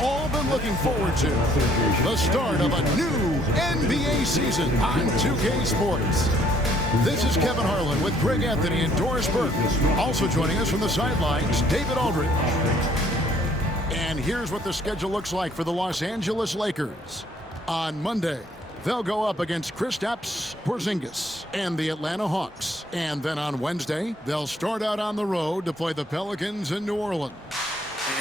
all been looking forward to. The start of a new NBA season on 2K Sports. This is Kevin Harlan with Greg Anthony and Doris Burke. Also joining us from the sidelines, David Aldridge. And here's what the schedule looks like for the Los Angeles Lakers. On Monday, they'll go up against Kristaps Porzingis and the Atlanta Hawks. And then on Wednesday, they'll start out on the road to play the Pelicans in New Orleans.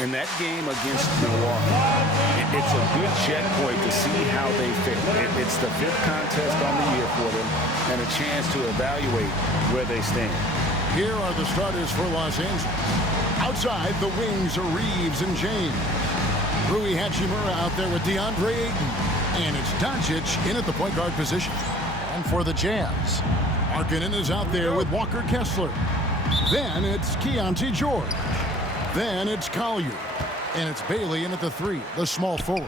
In that game against Milwaukee, it's a good checkpoint to see how they fit. It's the fifth contest on the year for them and a chance to evaluate where they stand. Here are the starters for Los Angeles. Outside, the wings are Reeves and James. Rui Hachimura out there with DeAndre Ayton. And it's Doncic in at the point guard position. And for the Jazz, Markkanen is out there with Walker Kessler. Then it's Keontae George. Then it's Collier. And it's Bailey in at the 3, the small forward.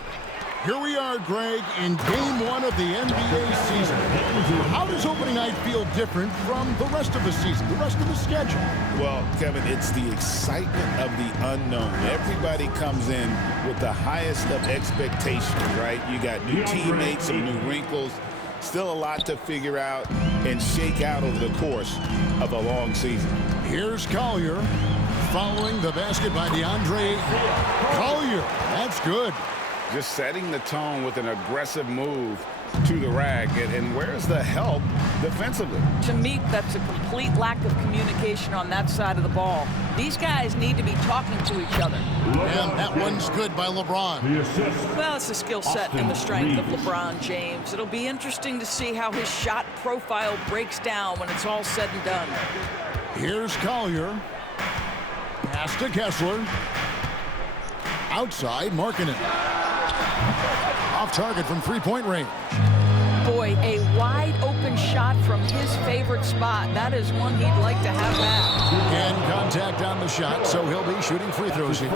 Here we are, Greg, in game 1 of the NBA season. How does opening night feel different from the rest of the season, the rest of the schedule? Well, Kevin, it's the excitement of the unknown. Everybody comes in with the highest of expectations, right? You got new teammates, some new wrinkles, still a lot to figure out and shake out over the course of a long season. Here's Collier following the basket by DeAndre. Collier, that's good. Just setting the tone with an aggressive move to the rack. And where's the help defensively? To me, that's a complete lack of communication on that side of the ball. These guys need to be talking to each other. And that one's good by LeBron. Well, it's the skill set and the strength of LeBron James. It'll be interesting to see how his shot profile breaks down when it's all said and done. Here's Collier. Pass to Kessler. Outside, Markkanen. Off target from three-point range. Boy, a wide-open shot from his favorite spot. That is one he'd like to have back. And contact on the shot, so he'll be shooting free throws here.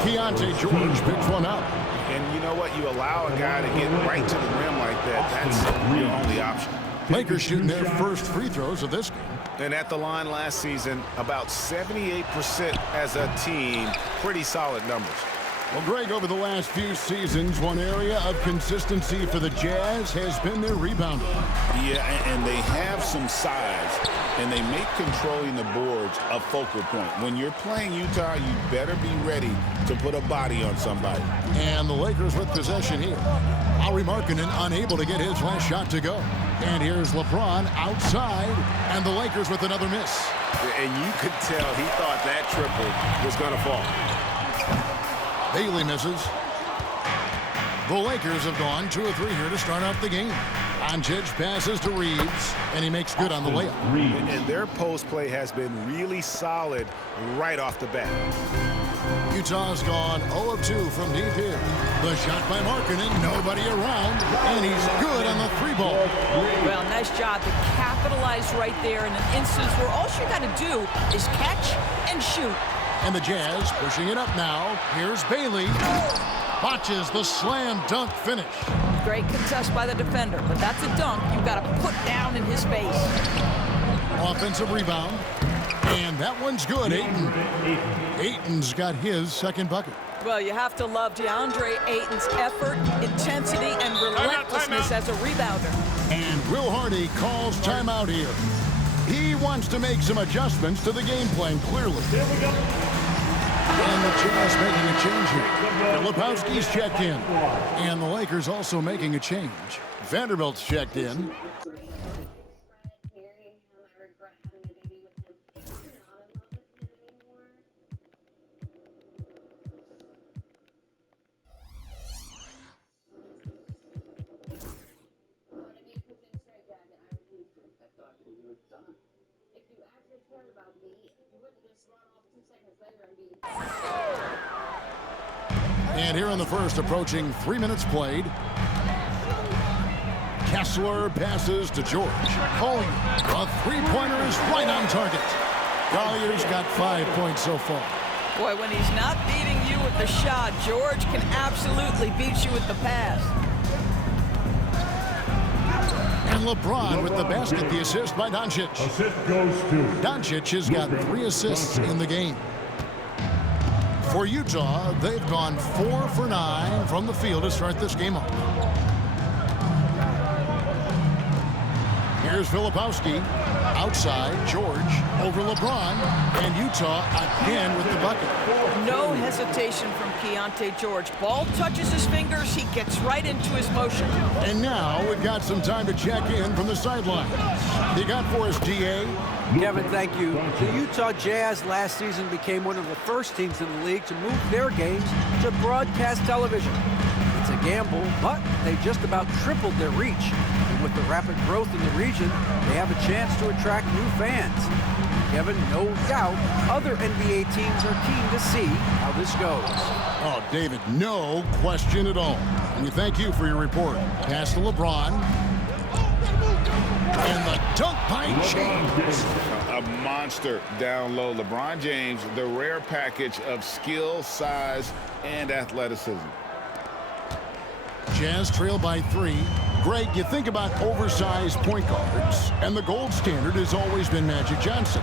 Keontae George picks one up. And you know what? You allow a guy to get right to the rim like that. That's your only option. Lakers shooting their first free throws of this game. And at the line last season, about 78% as a team. Pretty solid numbers. Well, Greg, over the last few seasons, one area of consistency for the Jazz has been their rebounding. Yeah, and they have some size, and they make controlling the boards a focal point. When you're playing Utah, you better be ready to put a body on somebody. And the Lakers with possession here. Lauri Markkanen unable to get his last shot to go. And here's LeBron outside, and the Lakers with another miss. And you could tell he thought that triple was going to fall. Bailey misses. The Lakers have gone 2 of 3 here to start out the game. Doncic passes to Reeves, and he makes good on the layup. And their post play has been really solid right off the bat. Utah's gone 0 of 2 from deep here. The shot by Markkanen, nobody around, and he's good on the 3-ball. Well, nice job to capitalize right there in an instance where all you got to do is catch and shoot. And the Jazz pushing it up now. Here's Bailey. Botches the slam dunk finish. Great contest by the defender, but that's a dunk you've got to put down in his face. Offensive rebound. And that one's good. Ayton's got his second bucket. Well, you have to love DeAndre Ayton's effort, intensity, and relentlessness as a rebounder. And Will Hardy calls timeout here. He wants to make some adjustments to the game plan, clearly. Here we go. And the Jazz making a change here. Filipowski's checked in. And the Lakers also making a change. Vanderbilt's checked in. And here in the first, approaching 3 minutes played. Kessler passes to George. Collier, a three-pointer is right on target. Collier's got 5 points so far. Boy, when he's not beating you with the shot, George can absolutely beat you with the pass. And LeBron with the basket, the assist by Doncic. Assist goes to Doncic has got 3 assists in the game. For Utah, they've gone 4 for 9 from the field to start this game off. Here's Filipowski. Outside, George over LeBron. And Utah again with the bucket. No hesitation from Keontae George. Ball touches his fingers. He gets right into his motion. And now we've got some time to check in from the sideline. You got for us, DA? Kevin, thank you. The Utah Jazz last season became one of the first teams in the league to move their games to broadcast television. It's a gamble, but they just about tripled their reach. And with the rapid growth in the region, they have a chance to attract new fans. Kevin, no doubt, other NBA teams are keen to see how this goes. Oh, David, no question at all. And we thank you for your report. Pass to LeBron. And the dunk by James. A monster down low. LeBron James, the rare package of skill, size, and athleticism. Jazz trail by 3. Greg, you think about oversized point guards, and the gold standard has always been Magic Johnson.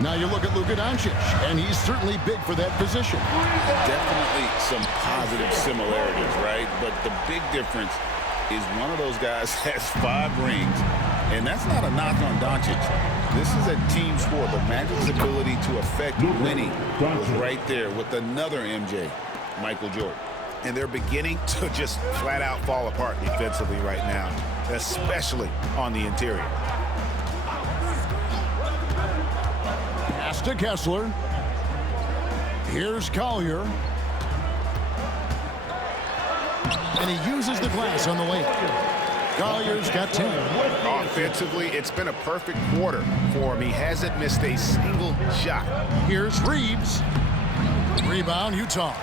Now you look at Luka Doncic, and he's certainly big for that position. Definitely some positive similarities, right? But the big difference is one of those guys has 5 rings, and that's not a knock on Doncic. This is a team sport, but Magic's ability to affect winning was right there with another MJ, Michael Jordan. And they're beginning to just flat out fall apart defensively right now, especially on the interior. Pass to Kessler. Here's Collier. And he uses the glass on the layup. Collier's got 10. Offensively, it's been a perfect quarter for him. He hasn't missed a single shot. Here's Reeves. Rebound, Utah.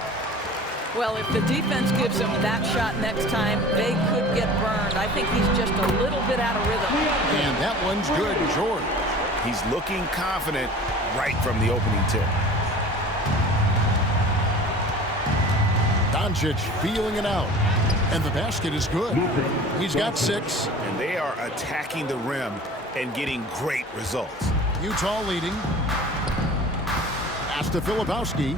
Well, if the defense gives him that shot next time, they could get burned. I think he's just a little bit out of rhythm. And that one's good, George. He's looking confident right from the opening tip. Doncic feeling it out. And the basket is good. He's got 6. And they are attacking the rim and getting great results. Utah leading. Pass to Filipowski.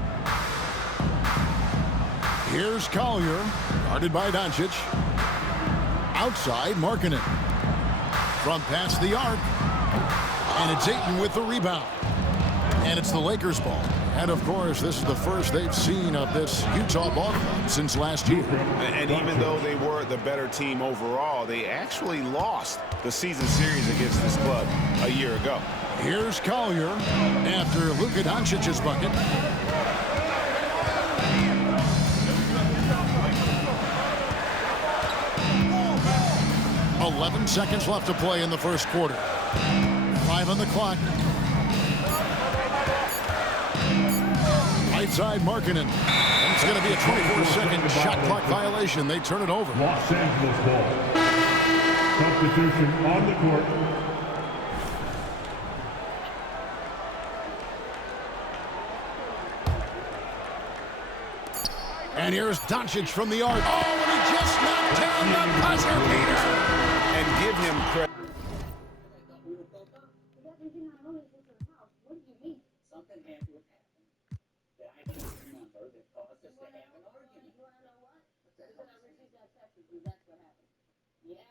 Here's Collier, guarded by Doncic. Outside, Markkanen. From past the arc. And it's Ayton with the rebound. And it's the Lakers ball. And, of course, this is the first they've seen of this Utah ball club since last year. And even though they were the better team overall, they actually lost the season series against this club a year ago. Here's Collier after Luka Doncic's bucket. 11 seconds left to play in the first quarter. 5 on the clock. Right side, Markkanen. And it's going to be a 24-second shot clock violation. They turn it over. Los Angeles ball. Substitution on the court. And here's Doncic from the arc. Oh, and he just knocked down the buzzer beater. And give him credit. Something had to have happened that I can't remember that caused us to have an argument. You want to know what? Because I received that text with you, that's what happened. Yeah.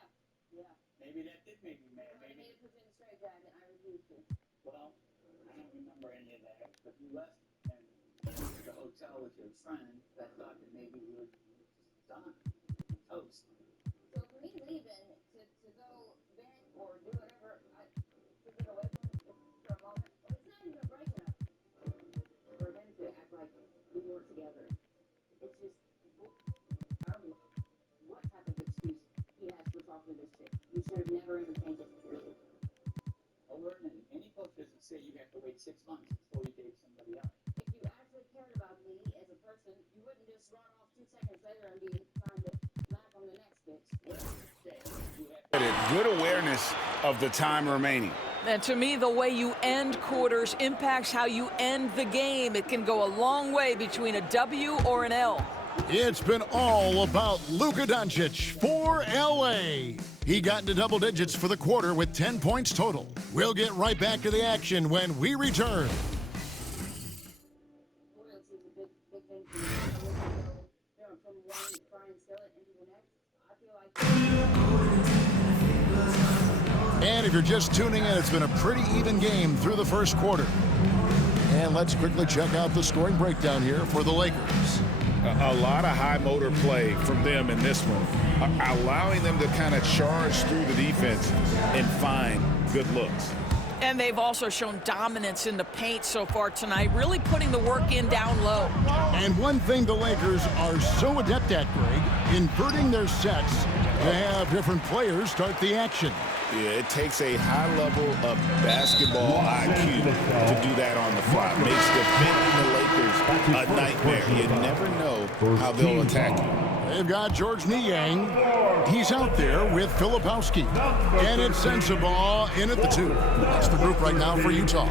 Maybe that did make me mad. Maybe it was in a straight jacket. I refused to. Well, I don't remember any of that. But you left and went to the hotel with your friend. I thought that maybe we were done. Toast. So for me leaving to go vent or do whatever, to get away from it for a moment, it's not even breaking up. For them to act like we weren't together. It's just, I don't know what type of excuse he has for talking to this chick. You should have never entertained it, period. Over in any book does it say you have to wait 6 months before you date somebody else. If you actually cared about me as a person, you wouldn't just run off 2 seconds later and be trying to laugh on the next bitch. Good awareness of the time remaining. And to me, the way you end quarters impacts how you end the game. It can go a long way between a W or an L. It's been all about Luka Doncic for L.A. He got into double digits for the quarter with 10 points total. We'll get right back to the action when we return. Loyalty is a big thing instill it into the next. I feel like. And if you're just tuning in, it's been a pretty even game through the first quarter. And let's quickly check out the scoring breakdown here for the Lakers. A lot of high motor play from them in this one, allowing them to kind of charge through the defense and find good looks. And they've also shown dominance in the paint so far tonight, really putting the work in down low. And one thing the Lakers are so adept at, Greg, inverting their sets to have different players start the action. Yeah, it takes a high level of basketball IQ to do that on the fly. Makes defending the Lakers a nightmare. You never know how they'll attack you. They've got George Niang. He's out there with Filipowski. And it's Sensabaugh in at the 2. That's the group right now for Utah.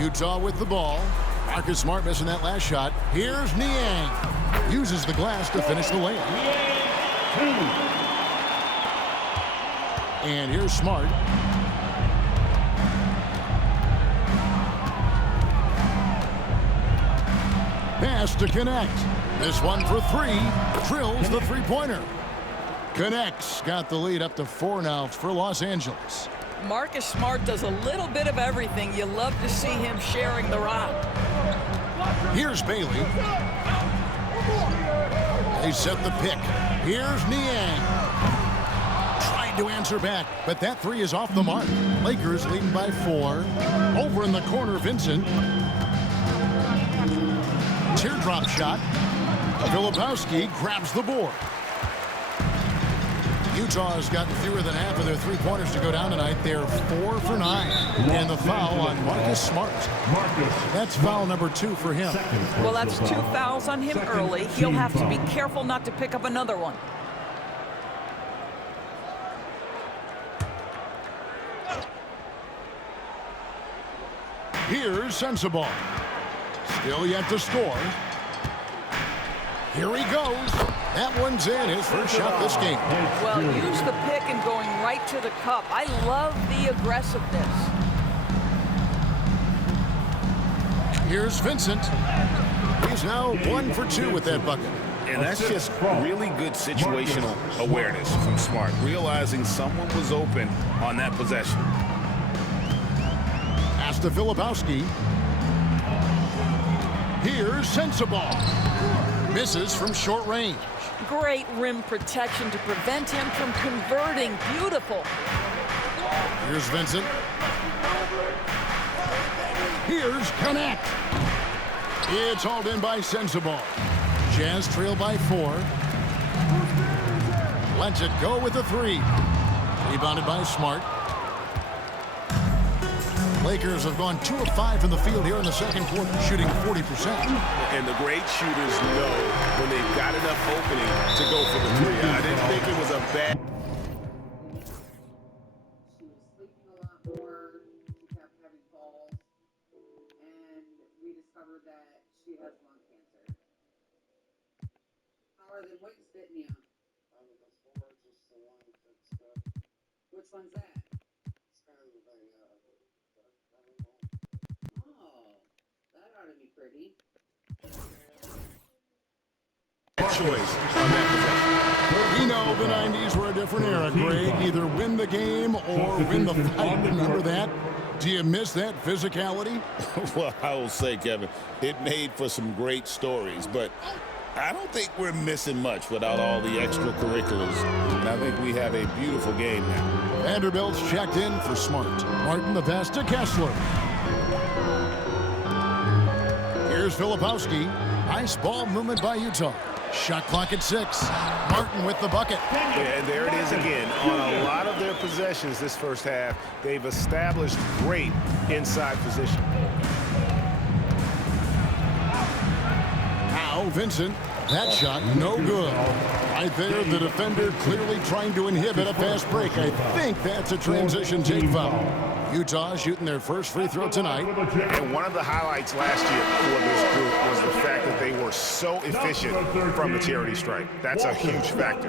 Utah with the ball. Marcus Smart missing that last shot. Here's Niang. Uses the glass to finish the layup. And here's Smart. Pass to connect. This one for 3. Drills the three-pointer. Connects. Got the lead up to 4 now for Los Angeles. Marcus Smart does a little bit of everything. You love to see him sharing the rock. Here's Bailey. They set the pick. Here's Niang. Trying to answer back, but that 3 is off the mark. Lakers leading by 4. Over in the corner, Vincent. Teardrop shot. Filipowski grabs the board. Utah has gotten fewer than half of their three-pointers to go down tonight. They're 4 for 9. And the foul on Marcus Smart. That's foul number 2 for him. Well, that's 2 fouls on him early. He'll have to be careful not to pick up another one. Here's Sensabaugh. Still yet to score. Here he goes. That one's in. His first shot this game. Well, use the pick and going right to the cup. I love the aggressiveness. Here's Vincent. He's now 1 for 2 with that bucket. And that's just really good situational awareness from Smart, realizing someone was open on that possession. Pass to Filipowski. Here's Sensabaugh. Misses from short range. Great rim protection to prevent him from converting. Beautiful. Here's Vincent. Here's Connect. It's hauled in by Sensabaugh. Jazz trail by 4. Lets it go with a 3. Rebounded by Smart. Lakers have gone 2 of 5 from the field here in the second quarter, shooting 40%. And the great shooters know when they've got enough opening to go for the 3. I didn't think it was a bad. She was sleeping a lot more. She kept having falls. And we discovered that she has lung cancer. Howard, then what you spit me on? Which one's that? Oh, that ought to be pretty. Choice on that possession. We know the 90s were a different era, Greg. Either win the game or win the fight. Remember that? Do you miss that physicality? Well, I will say, Kevin, it made for some great stories, but I don't think we're missing much without all the extracurriculars. And I think we have a beautiful game now. Vanderbilt's checked in for Smart. Martin the pass to Kessler. Here's Filipowski. Nice ball movement by Utah. Shot clock at 6. Martin with the bucket. And there it is again. On a lot of their possessions this first half, they've established great inside position. Now Vincent. That shot no good. Right there, the defender clearly trying to inhibit a fast break. I think that's a transition take foul. Utah shooting their first free throw tonight. And one of the highlights last year for this group was the fact that they were so efficient from the charity stripe. That's a huge factor.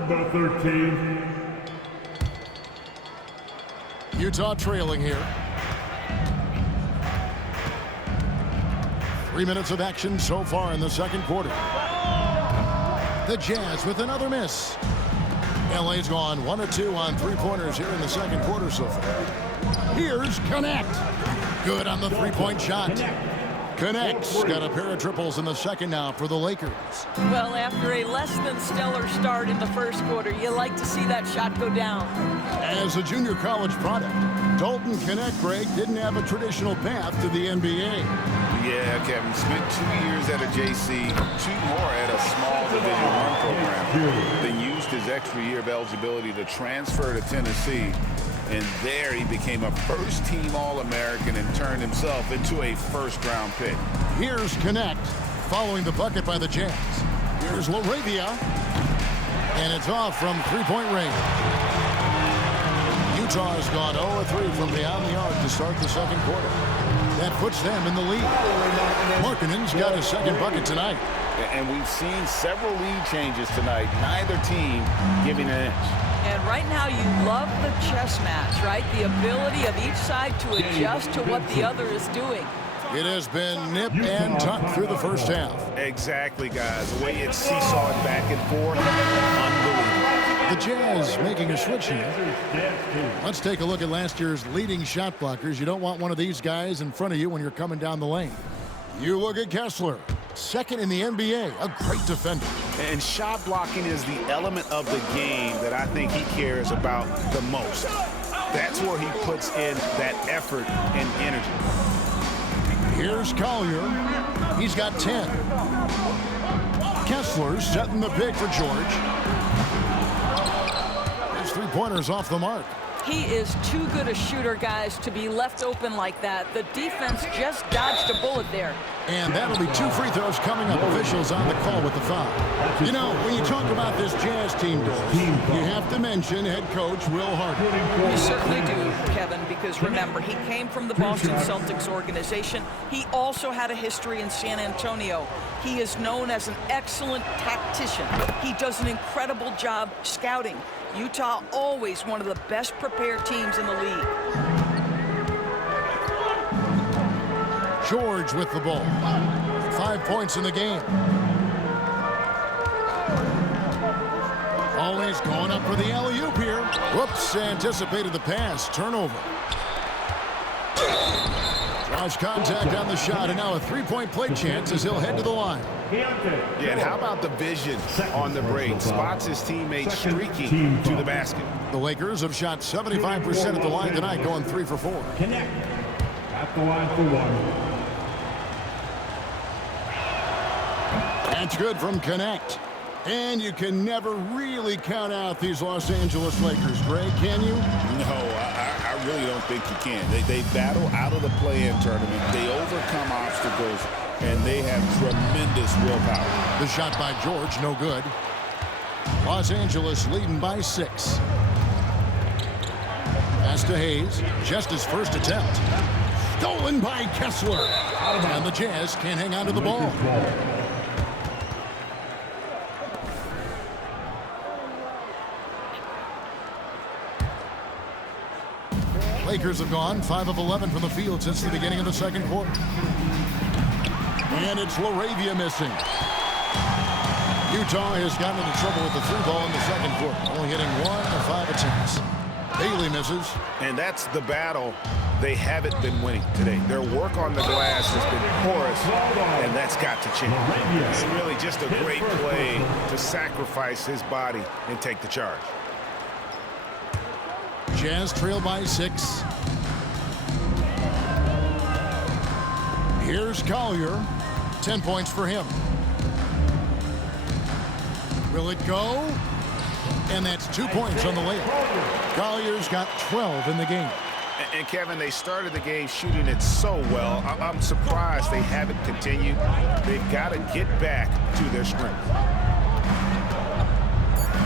Utah trailing here. 3 minutes of action so far in the second quarter. The Jazz with another miss. LA's gone 1 of 2 on three-pointers here in the second quarter so far. Here's Connect. Good on the three-point shot. Connect's got a pair of triples in the second now for the Lakers. Well, after a less than stellar start in the first quarter, you like to see that shot go down. As a junior college product, Dalton Connect, Greg, didn't have a traditional path to the NBA. Yeah, Kevin, spent 2 years at a JC, 2 more at a small Division I program. Then used his extra year of eligibility to transfer to Tennessee. And there he became a first-team All-American and turned himself into a first-round pick. Here's Connect, following the bucket by the Jazz. Here's LaRavia, and it's off from three-point range. Utah has gone 0-3 from beyond the arc to start the second quarter. That puts them in the lead. Markkanen's got his second bucket tonight. And we've seen several lead changes tonight, neither team giving an inch. And right now you love the chess match, right? The ability of each side to adjust to what the other is doing. It has been nip and tuck through the first half. Exactly, guys. The way it's seesawed back and forth, unbelievable. The Jazz making a switch here. Let's take a look at last year's leading shot blockers. You don't want one of these guys in front of you when you're coming down the lane. You look at Kessler, second in the NBA, a great defender. And shot blocking is the element of the game that I think he cares about the most. That's where he puts in that effort and energy. Here's Collier. He's got 10. Kessler setting the pick for George. His three-pointers off the mark. He is too good a shooter, guys, to be left open like that. The defense just dodged a bullet there. And that'll be 2 free throws coming up. Officials on the call with the foul. You know, when you talk about this Jazz team, Doris, you have to mention head coach Will Hardy. You certainly do, Kevin, because remember, he came from the Boston Celtics organization. He also had a history in San Antonio. He is known as an excellent tactician. He does an incredible job scouting. Utah always one of the best prepared teams in the league. George with the ball. 5 points in the game. Always going up for the alley-oop here. Whoops, anticipated the pass. Turnover. Draws contact on the shot, and now a three-point play chance as he'll head to the line. Yeah, and how about the vision on the break? Spots his teammates streaking to the basket. The Lakers have shot 75% at the line tonight, going 3 for 4. Connect at the line for 1. That's good from Connect. And you can never really count out these Los Angeles Lakers, Greg, can you? No, I really don't think you can. They battle out of the play-in tournament. They overcome obstacles, and they have tremendous willpower. The shot by George, no good. Los Angeles leading by 6. Pass to Hayes, just his first attempt. Stolen by Kessler. And the Jazz can't hang on to the ball. Lakers have gone 5 of 11 from the field since the beginning of the second quarter. And it's LaRavia missing. Utah has gotten into trouble with the 3-ball in the second quarter, only hitting 1 of 5 attempts. Bailey misses. And that's the battle they haven't been winning today. Their work on the glass has been porous, and that's got to change. It's really just a great play to sacrifice his body and take the charge. Jazz trail by 6. Here's Collier. 10 points for him. Will it go? And that's 2 points on the layup. Collier's got 12 in the game. And Kevin, they started the game shooting it so well. I'm surprised they haven't continued. They've got to get back to their strength.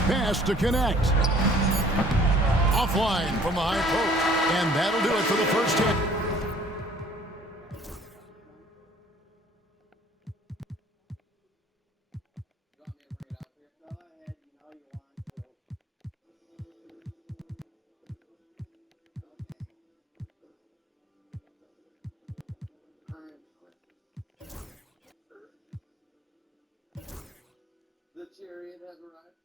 Pass to Connect. Offline from the high post. And that'll do it for the first hit. The chariot arrived?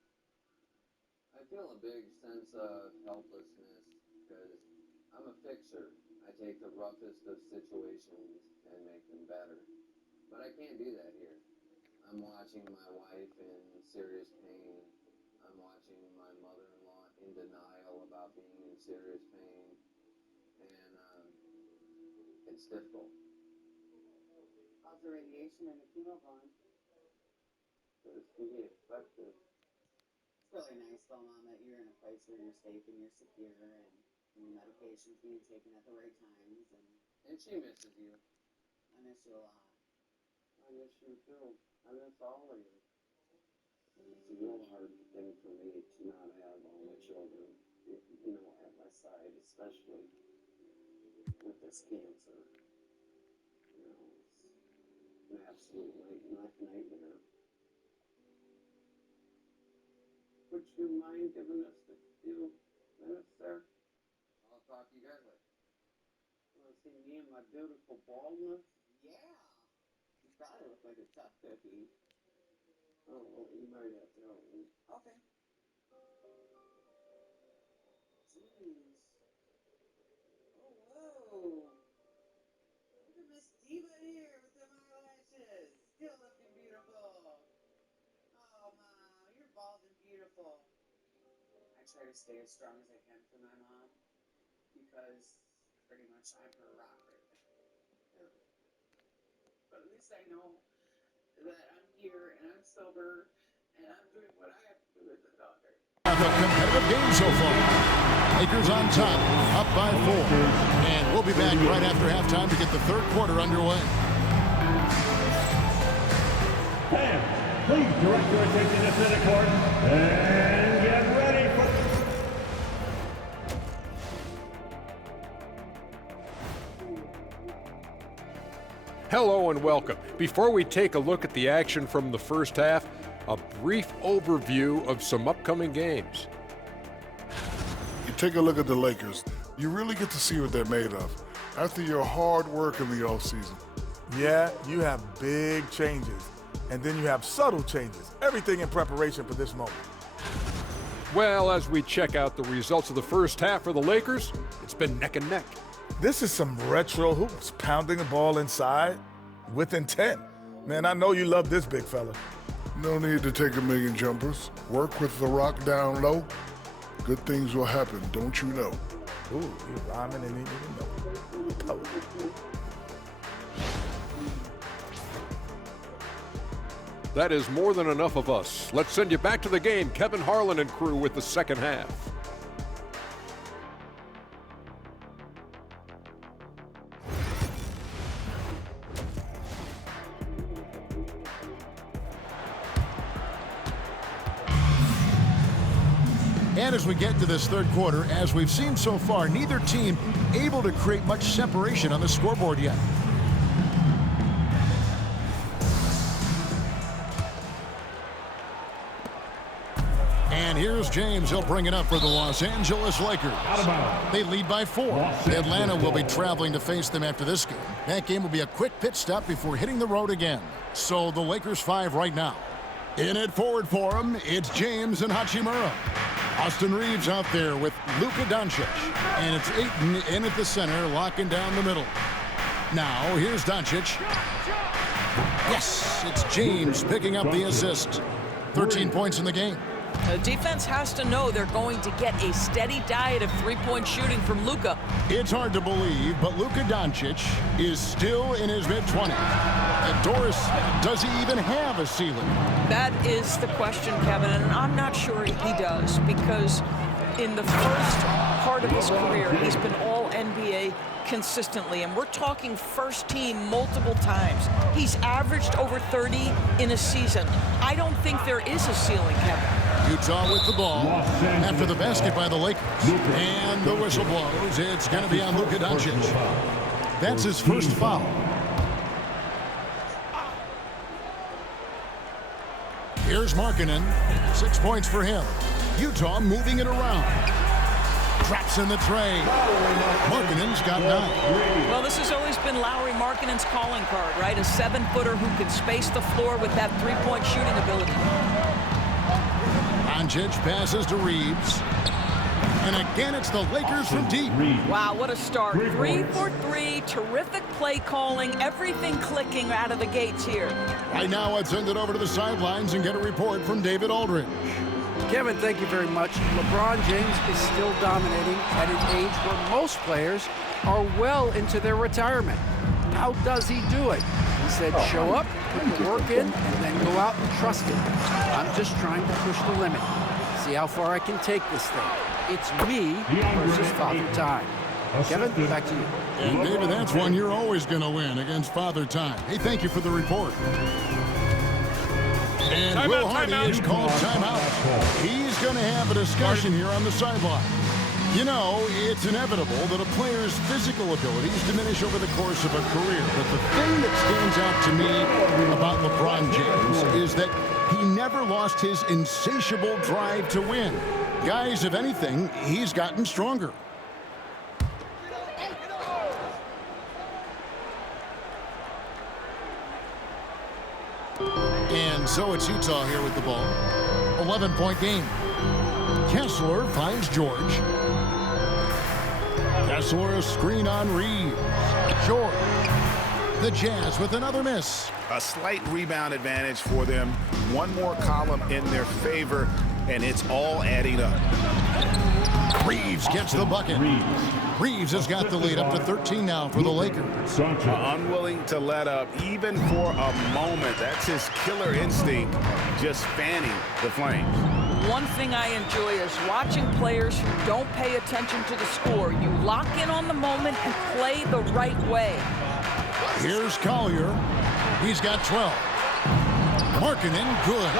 I feel a big sense of helplessness because I'm a fixer. I take the roughest of situations and make them better. But I can't do that here. I'm watching my wife in serious pain. I'm watching my mother-in-law in denial about being in serious pain. And it's difficult. How's the radiation and the chemo going? It's pretty effective. It's really nice though, Mom, that you're in a place where you're safe and you're secure and your medication's being taken at the right times. And she misses you. I miss you a lot. I miss you too. I miss all of you. It's a real hard thing for me to not have all my children, at my side, especially with this cancer. It's an absolute nightmare. Would you mind giving us a few minutes there? I'll talk to you guys later. Want to see me and my beautiful baldness? Yeah. You probably look like a tough cookie. Oh, well, you might have to help me. Okay. Jeez. Oh, whoa. Look at Miss Diva here with them eyelashes. Still looking beautiful. Oh, Mom, you're bald and beautiful. I try to stay as strong as I can for my mom because pretty much I'm her rock right now. But at least I know that I'm here and I'm sober and I'm doing what I have to do as a daughter. A competitive game so far. Lakers on top, up by 4. And we'll be back right after halftime to get the third quarter underway. Fans, please direct your attention to center court and get ready for... Hello and welcome. Before we take a look at the action from the first half, a brief overview of some upcoming games. You take a look at the Lakers, you really get to see what they're made of after your hard work in the offseason. Yeah, you have big changes, and then you have subtle changes. Everything in preparation for this moment. Well, as we check out the results of the first half for the Lakers, it's been neck and neck. This is some retro hoops, pounding the ball inside with intent. Man, I know you love this big fella. No need to take a million jumpers. Work with the rock down low. Good things will happen, don't you know? Ooh, you rhyming and didn't even know. That is more than enough of us. Let's send you back to the game. Kevin Harlan and crew with the second half. And as we get to this third quarter, as we've seen so far, neither team able to create much separation on the scoreboard yet. And here's James. He'll bring it up for the Los Angeles Lakers. They lead by 4. Atlanta will be traveling to face them after this game. That game will be a quick pit stop before hitting the road again. So the Lakers 5 right now. In it forward for him, it's James and Hachimura. Austin Reeves out there with Luka Doncic. And it's Ayton in at the center, locking down the middle. Now, here's Doncic. Yes, it's James picking up the assist. 13 points in the game. The defense has to know they're going to get a steady diet of three-point shooting from Luka. It's hard to believe, but Luka Doncic is still in his mid-20s. And Doris, does he even have a ceiling? That is the question, Kevin, and I'm not sure he does, because in the first part of his career, he's been all NBA consistently, and we're talking first team multiple times. He's averaged over 30 in a season. I don't think there is a ceiling, Kevin. Utah with the ball after the basket by the Lakers. And the whistle blows. It's going to be on Luka Doncic. That's his first foul. Here's Markkanen. 6 points for him. Utah moving it around. Traps in the tray. Markkanen's got 9. Well, this has always been Lauri Markkanen's calling card, right? A 7-footer who can space the floor with that three-point shooting ability. Doncic passes to Reeves. And again, it's the Lakers from deep. Wow, what a start. 3 for 3, terrific play calling, everything clicking out of the gates here. Right now, let's send it over to the sidelines and get a report from David Aldridge. Kevin, thank you very much. LeBron James is still dominating at an age where most players are well into their retirement. How does he do it? He said, show up, put the work in, and then go out and trust it. I'm just trying to push the limit. See how far I can take this thing. It's me versus Father Time. Kevin, back to you. And David, that's one you're always going to win against Father Time. Hey, thank you for the report. And Will Hardy is called timeout. He's going to have a discussion here on the sideline. You know, it's inevitable that a player's physical abilities diminish over the course of a career. But the thing that stands out to me about LeBron James is that he never lost his insatiable drive to win. Guys, if anything, he's gotten stronger. And so it's Utah here with the ball. 11-point game. Kessler finds George. Kessler, a screen on Reeves. George. The Jazz with another miss. A slight rebound advantage for them. One more column in their favor, and it's all adding up. Reeves gets the bucket. Reeves has got the lead up to 13 now for the Lakers. Unwilling to let up even for a moment. That's his killer instinct, just fanning the flames. One thing I enjoy is watching players who don't pay attention to the score. You lock in on the moment and play the right way. Here's Collier. He's got 12. Markkanen, good.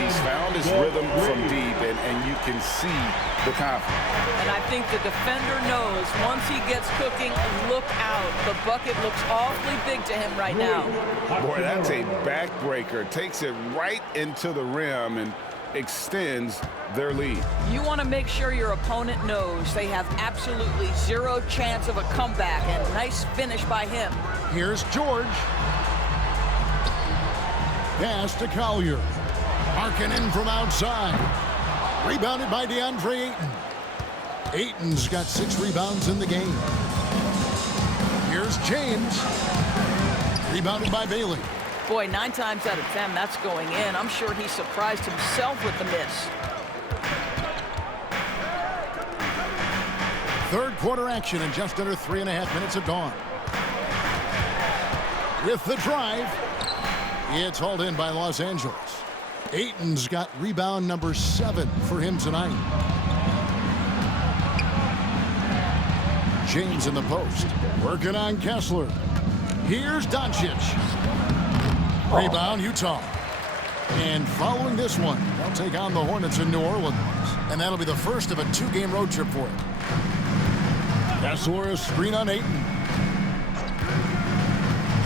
He's found his rhythm from deep, and you can see the confidence. And I think the defender knows once he gets cooking, look out. The bucket looks awfully big to him right now. Boy, that's a backbreaker. Takes it right into the rim and extends their lead. You want to make sure your opponent knows they have absolutely zero chance of a comeback, and nice finish by him. Here's George. Pass to Collier. Markkanen from outside. Rebounded by DeAndre Ayton. Ayton's got 6 rebounds in the game. Here's James. Rebounded by Bailey. Boy, 9 times out of 10, that's going in. I'm sure he surprised himself with the miss. Third quarter action, and just under 3.5 minutes have gone. With the drive, it's hauled in by Los Angeles. Ayton's got rebound number 7 for him tonight. James in the post, working on Kessler. Here's Doncic. Rebound, Utah. And following this one, they'll take on the Hornets in New Orleans. And that'll be the first of a 2-game road trip for him. Kessler, a screen on Ayton.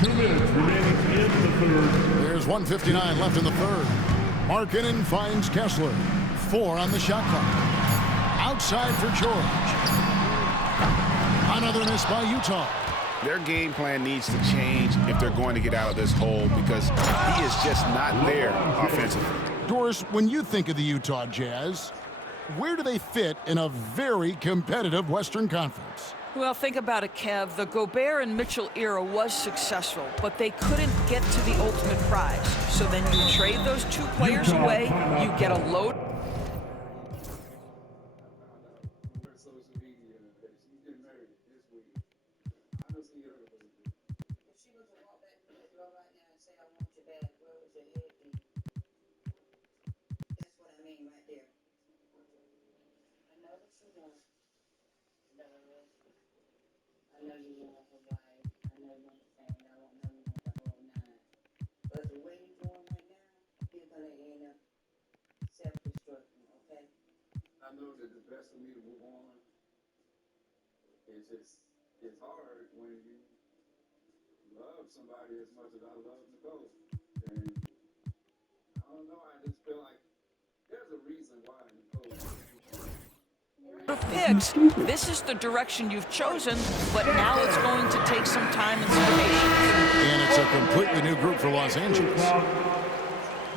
2 minutes remaining in the third. There's 1:59 left in the third. Markkanen finds Kessler. 4 on the shot clock. Outside for George. Another miss by Utah. Their game plan needs to change if they're going to get out of this hole, because he is just not there offensively. Doris, when you think of the Utah Jazz, where do they fit in a very competitive Western Conference? Well, think about it, Kev. The Gobert and Mitchell era was successful, but they couldn't get to the ultimate prize. So then you trade those 2 players away, you get a load. I know you want a wife. I know you want a family. I know you want the whole 9. But the way you're going right now, you're going to end up self-destructing, okay? I know that the best for me to move on is it's hard when you love somebody as much as I love Nicole. And I don't know, I just feel like there's a reason why Nicole picks. This is the direction you've chosen, but now it's going to take some time and some patience. And it's a completely new group for Los Angeles.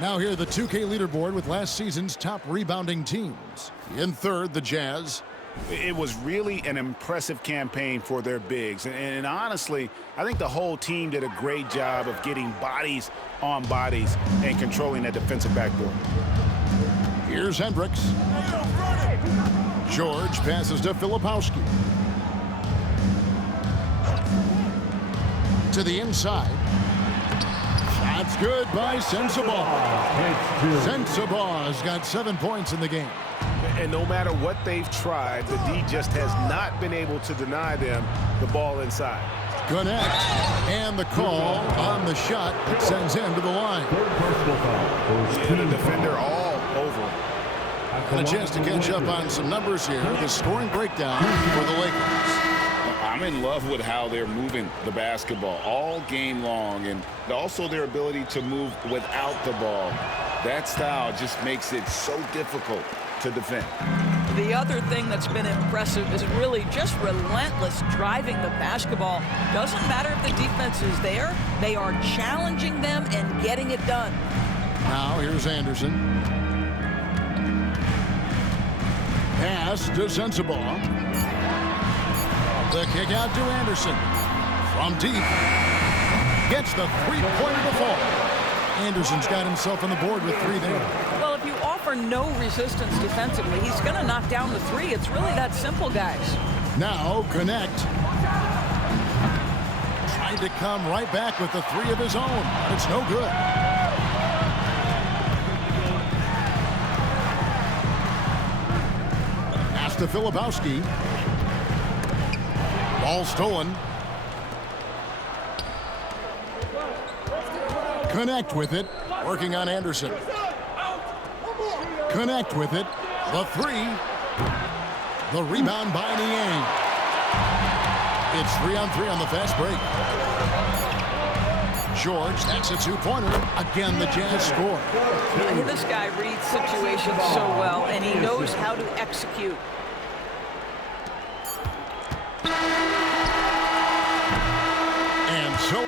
Now here the 2K leaderboard with last season's top rebounding teams. In third, the Jazz. It was really an impressive campaign for their bigs. And honestly, I think the whole team did a great job of getting bodies on bodies and controlling that defensive backboard. Here's Hendricks. George passes to Filipowski. To the inside. Shot's good by Sensabaugh. Sensabaugh's got 7 points in the game. And no matter what they've tried, the D just has not been able to deny them the ball inside. Connect, and the call on the shot that sends him to the line. Yeah, the defender all over. And a chance to catch up on some numbers here. The scoring breakdown for the Lakers. I'm in love with how they're moving the basketball all game long, and also their ability to move without the ball. That style just makes it so difficult to defend. The other thing that's been impressive is really just relentless driving the basketball. Doesn't matter if the defense is there, they are challenging them and getting it done. Now here's Anderson. Pass to Sensabaugh. The kick out to Anderson. From deep. Gets the three-pointer to fall. Anderson's got himself on the board with 3 there. Well, if you offer no resistance defensively, he's going to knock down the 3. It's really that simple, guys. Now connect. Trying to come right back with the 3 of his own. It's no good. Pass to Filipowski. Ball stolen. Connect with it. Working on Anderson. Connect with it. The 3. The rebound by Niang. It's 3-on-3 on the fast break. George, that's a 2-pointer. Again, the Jazz score. This guy reads situations so well, and he knows how to execute. And so...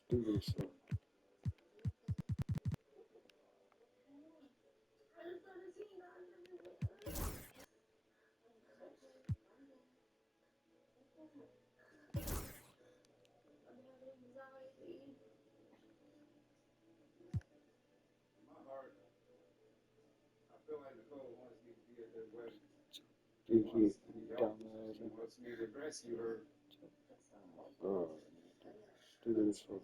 Do this. Wants me to rescue her. Oh, do this for.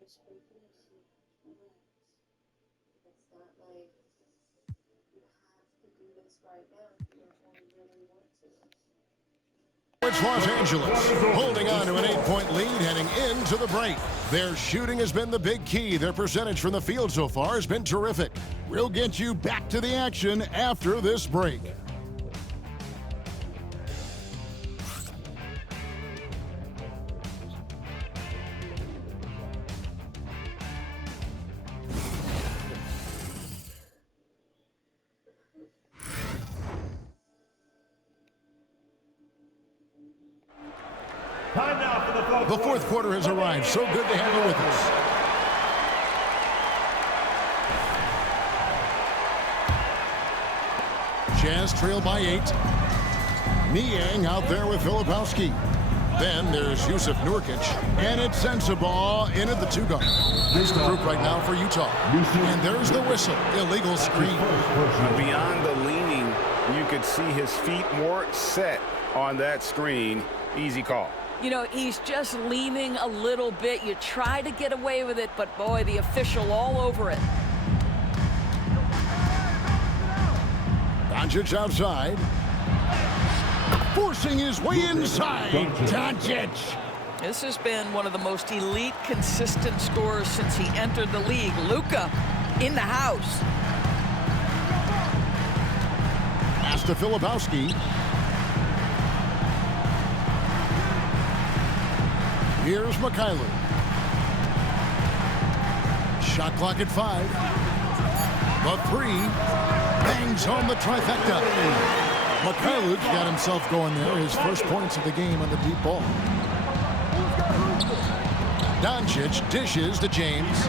Just take it easy, relax. It's not like you have to do this right now. You don't really want to. It's Los Angeles, holding on to an 8-point lead heading into the break. Their shooting has been the big key. Their percentage from the field so far has been terrific. We'll get you back to the action after this break. Time now for The fourth quarter has arrived. So good to have you with us. Jazz trail by 8. Niang out there with Filipowski. Then there's Yusuf Nurkic, and it's Sensabaugh in at the 2-guard. Here's the group right now for Utah. And there's the whistle. Illegal screen. Beyond the leaning, you could see his feet more set on that screen. Easy call. You know, he's just leaning a little bit. You try to get away with it, but boy, the official all over it. Doncic outside. Forcing his way inside. Doncic. This has been one of the most elite, consistent scorers since he entered the league. Luka in the house. Pass to Filipowski. Here's Mikhailuk. Shot clock at 5. The 3 bangs home the trifecta. Mikhailov's got himself going there. His first points of the game on the deep ball. Doncic dishes to James.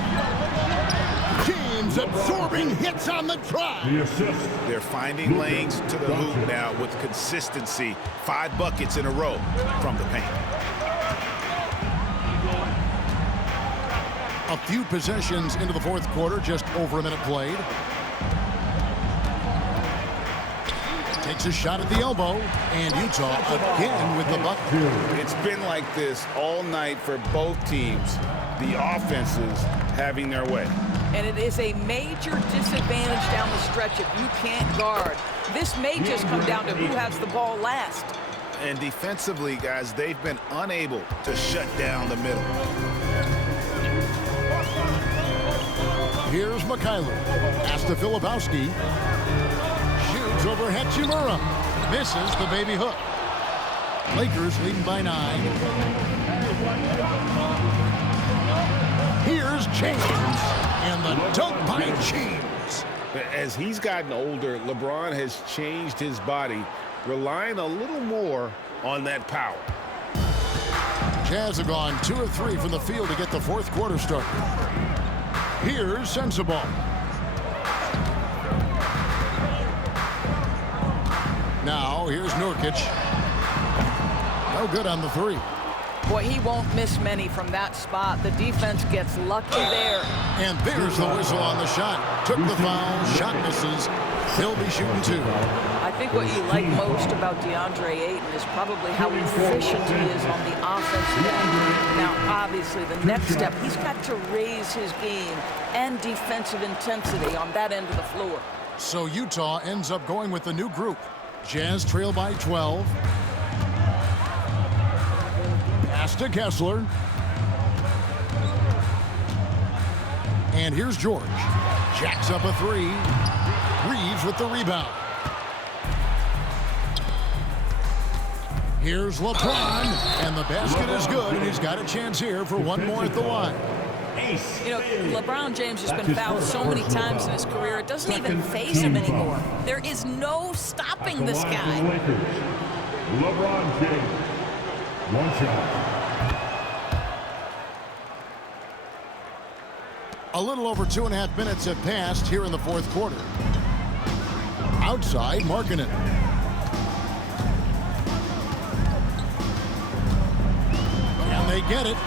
James absorbing hits on the drive. They're finding lanes to the hoop now with consistency. 5 buckets in a row from the paint. A few possessions into the fourth quarter, just over a minute played. Takes a shot at the elbow, and Utah again with the bucket. It's been like this all night for both teams. The offenses having their way. And it is a major disadvantage down the stretch if you can't guard. This may just come down to who has the ball last. And defensively, guys, they've been unable to shut down the middle. Here's Mikhailov. Pass to Filipowski. Shoots over Hachimura. Misses the baby hook. Lakers leading by 9. Here's James. And the dunk by James. As he's gotten older, LeBron has changed his body, relying a little more on that power. Jazz have gone 2 of 3 from the field to get the fourth quarter started. Here's Sensabaugh. Now here's Nurkic. No good on the 3. Boy, he won't miss many from that spot. The defense gets lucky there. And there's the whistle on the shot. Took the foul. Shot misses. He'll be shooting 2. I think what you like most about DeAndre Ayton is probably how efficient he is on the offensive end. Now, obviously, the next step, he's got to raise his game and defensive intensity on that end of the floor. So Utah ends up going with the new group. Jazz trail by 12. Pass to Kessler. And here's George. Jacks up a 3. Reeves with the rebound. Here's LeBron, and the basket is good, and he's got a chance here for one more at the line. You know, LeBron James has been fouled so many times in his career, it doesn't even faze him anymore. There is no stopping this guy. LeBron James, 1 shot. A little over 2.5 minutes have passed here in the fourth quarter. Outside, Markkanen. And they get it.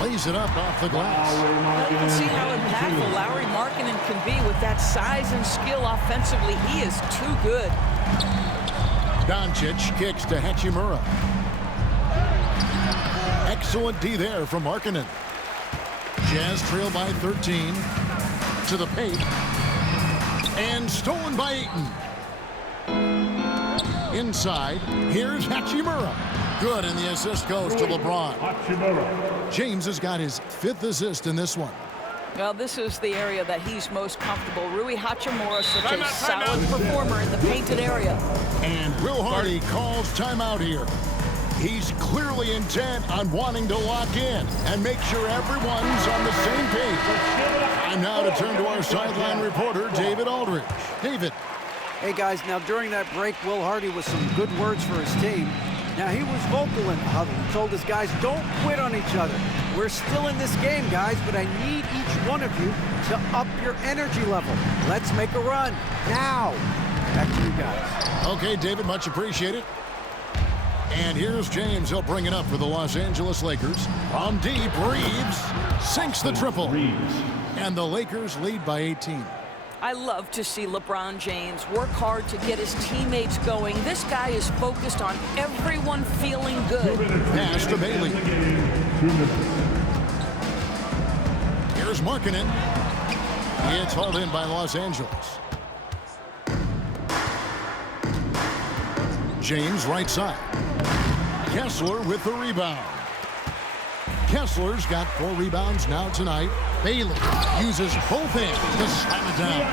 Lays it up off the glass. You can see how impactful Lauri Markkanen can be with that size and skill offensively. He is too good. Doncic kicks to Hachimura. Excellent D there from Markkanen. Jazz trail by 13. To the paint. And stolen by Ayton. Inside, here's Hachimura. Good, and the assist goes to LeBron. James has got his 5th assist in this one. Well, this is the area that he's most comfortable. Rui Hachimura, such a solid performer in the painted area. And Will Hardy calls timeout here. He's clearly intent on wanting to lock in and make sure everyone's on the same page. And now to turn to our sideline reporter, David Aldridge. David. Hey, guys, now during that break, Will Hardy with some good words for his team. Now, he was vocal in the huddle. He told his guys, don't quit on each other. We're still in this game, guys, but I need each one of you to up your energy level. Let's make a run now. Back to you guys. Okay, David, much appreciated. And here's James. He'll bring it up for the Los Angeles Lakers. From deep, Reeves sinks the triple. And the Lakers lead by 18. I love to see LeBron James work hard to get his teammates going. This guy is focused on everyone feeling good. Pass to Bailey. Here's Markkanen. It's hauled in by Los Angeles. James right side. Kessler with the rebound. Kessler's got 4 rebounds now tonight. Bailey uses both hands to slam it down.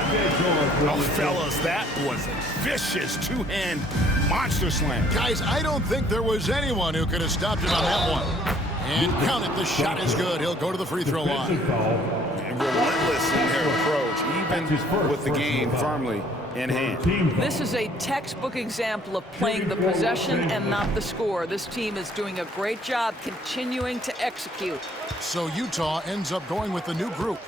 Oh, fellas, that was a vicious 2-hand monster slam. Guys, I don't think there was anyone who could have stopped it on that one. And count it, the shot is good. He'll go to the free throw line. And relentless in their approach, even with the game firmly in hand. This is a textbook example of playing the possession and not the score. This team is doing a great job continuing to execute. So Utah ends up going with the new group.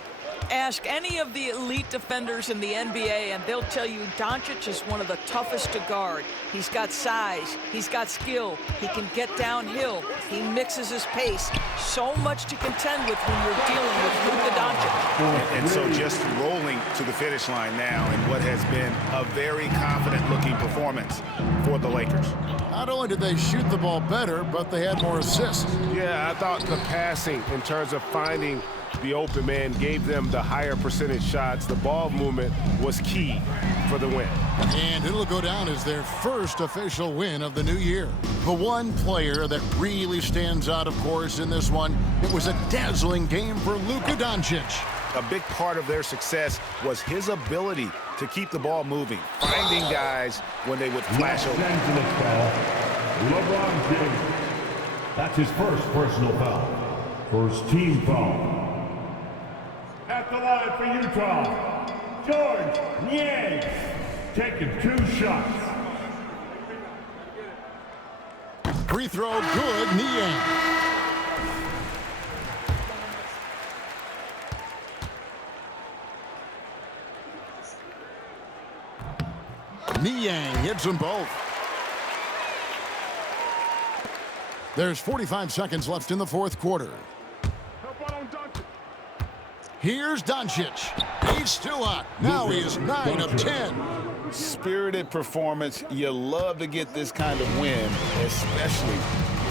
Ask any of the elite defenders in the NBA, and they'll tell you Doncic is one of the toughest to guard. He's got size. He's got skill. He can get downhill. He mixes his pace. So much to contend with when you're dealing with Luka Doncic. And so just rolling to the finish line now in what has been a very confident-looking performance for the Lakers. Not only did they shoot the ball better, but they had more assists. Yeah, I thought the passing in terms of finding the open man gave them the higher percentage shots. The ball movement was key for the win. And it'll go down as their first official win of the new year. The one player that really stands out, of course, in this one, it was a dazzling game for Luka Doncic. A big part of their success was his ability to keep the ball moving, finding guys when they would flash over. LeBron James. That's his first personal foul. First team foul. At the line for Utah, Georges Niang, taking 2 shots. Free throw good, Niang. Niang hits them both. There's 45 seconds left in the fourth quarter. Here's Doncic. He's still hot. Now he is 9 of 10. Spirited performance. You love to get this kind of win, especially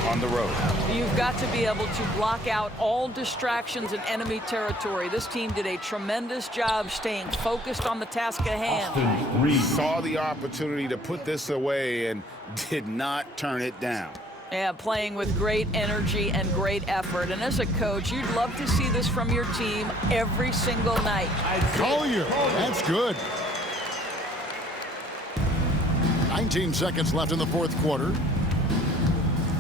on the road. You've got to be able to block out all distractions in enemy territory. This team did a tremendous job staying focused on the task at hand. Saw the opportunity to put this away and did not turn it down. Yeah, playing with great energy and great effort. And as a coach, you'd love to see this from your team every single night. Collier, that's good. 19 seconds left in the fourth quarter.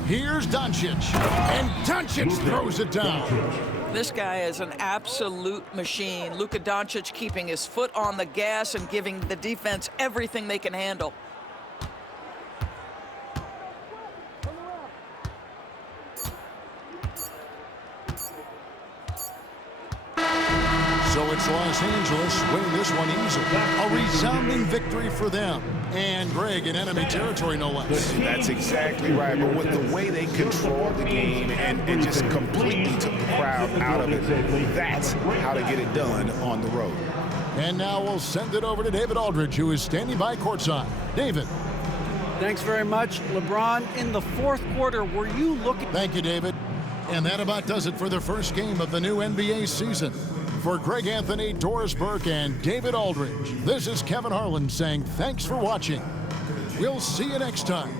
Here's Doncic, and Doncic throws it down. This guy is an absolute machine. Luka Doncic keeping his foot on the gas and giving the defense everything they can handle. So it's Los Angeles winning this one easily. A resounding victory for them. And Greg in enemy territory, no less. That's exactly right. But with the way they controlled the game and just completely took the crowd out of it, that's how to get it done on the road. And now we'll send it over to David Aldridge, who is standing by courtside. David. Thanks very much. LeBron, in the fourth quarter, were you looking... Thank you, David. And that about does it for the first game of the new NBA season. For Greg Anthony, Doris Burke, and David Aldridge, this is Kevin Harlan saying thanks for watching. We'll see you next time.